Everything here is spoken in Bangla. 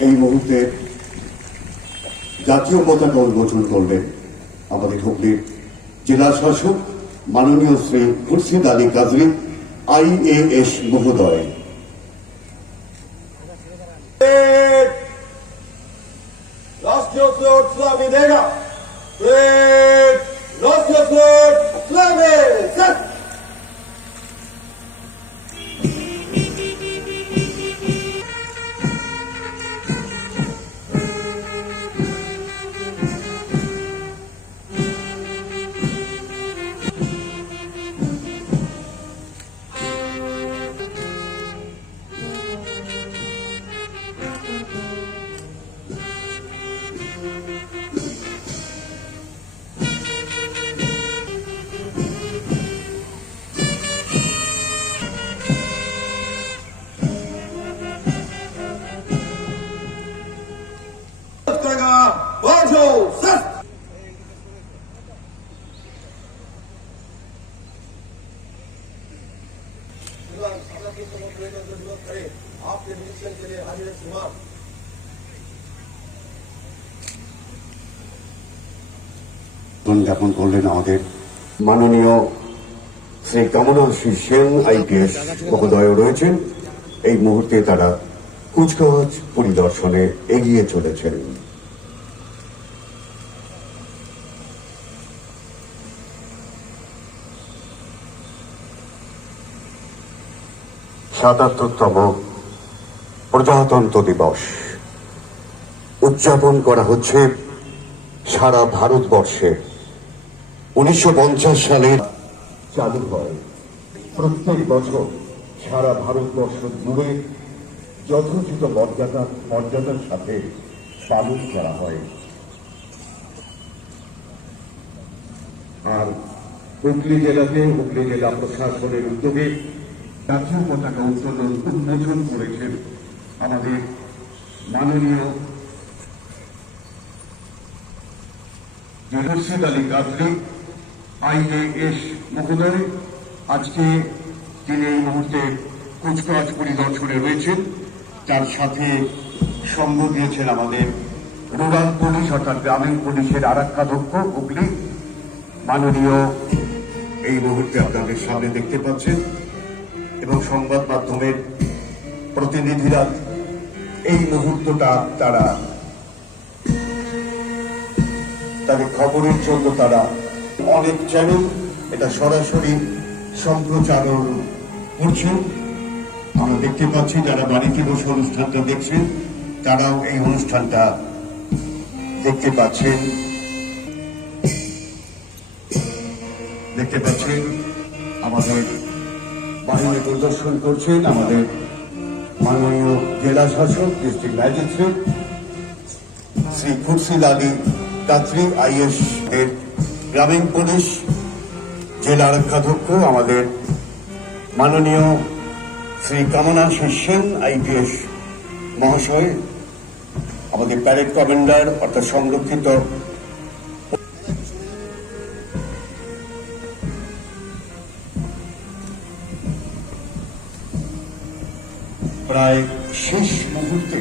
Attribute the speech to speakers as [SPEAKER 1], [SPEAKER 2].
[SPEAKER 1] এই মুহূর্তে জাতীয় পতাকা উদ্বোধন করবেন আমাদের হুগলির জেলা শাসক মাননীয় শ্রী খুরশিদ আলী কাজরি আইএএস মহোদয়।
[SPEAKER 2] রাষ্ট্রীয় ইসলামী দেগা! রাষ্ট্রীয় ইসলামী आपके मिशन के लिए हाजिर सुबह
[SPEAKER 1] জ্ঞাপন করলেন আমাদের মাননীয় শ্রী কমলা শ্রী সেন আইপিএস মহোদয় রয়েছেন। এই মুহূর্তে তারা কুচকাওয়াজ পরিদর্শনে এগিয়ে চলেছেন। সাতাত্তরতম প্রজাতন্ত্র দিবস উদযাপন করা হচ্ছে সারা ভারতবর্ষে। উনিশশো পঞ্চাশ সালে চালু হয়। প্রত্যেক বছর সারা ভারতবর্ষ জুড়ে যথোচিত মর্যাদা, মর্যাদার সাথে পালন করা হয়। আর হুগলি জেলাতে হুগলি জেলা প্রশাসনের উদ্যোগে জাতীয় পতাকা উত্তোলন উন্মোচন করেছেন আমাদের মাননীয় মুর্শিদ আলী কাদরি আইএএস মহোদয়, আজকে তিনি এই মুহূর্তে কুচকাওয়াজ পরিদর্শনে রয়েছেন। তার সাথে সঙ্গ দিয়েছেন আমাদের রুরাল পুলিশ, অর্থাৎ গ্রামীণ পুলিশের আরাক্ষাধ্যক্ষ হুগলি। মাননীয় এই মুহূর্তে আপনাদের সামনে দেখতে পাচ্ছেন এবং সংবাদ মাধ্যমের প্রতিনিধিরা এই মুহূর্তটা তারা, তাদের খবরের জন্য তারা অনেক চ্যানেল এটা সরাসরি সম্প্রচারণ করছে। আমরা দেখতে পাচ্ছি যারা বাড়িতে বসে অনুষ্ঠানটা দেখছেন, তারাও এই অনুষ্ঠানটা দেখতে পাচ্ছেন। দেখতে পাচ্ছেন আমাদের বাহিনী পরিদর্শন করছেন আমাদের মাননীয় জেলা শাসক district magistrate Shri Khurshid Ali Katri IAS এর গ্রামীণ পুলিশ, জেলা আরক্ষাধ্যক্ষ, আমাদের মাননীয় শ্রী কামনা সেন, আইপিএস মহাশয়, আমাদের প্যারেড কমান্ডার, অর্থাৎ সংরক্ষিত প্রায় শেষ মুহূর্তে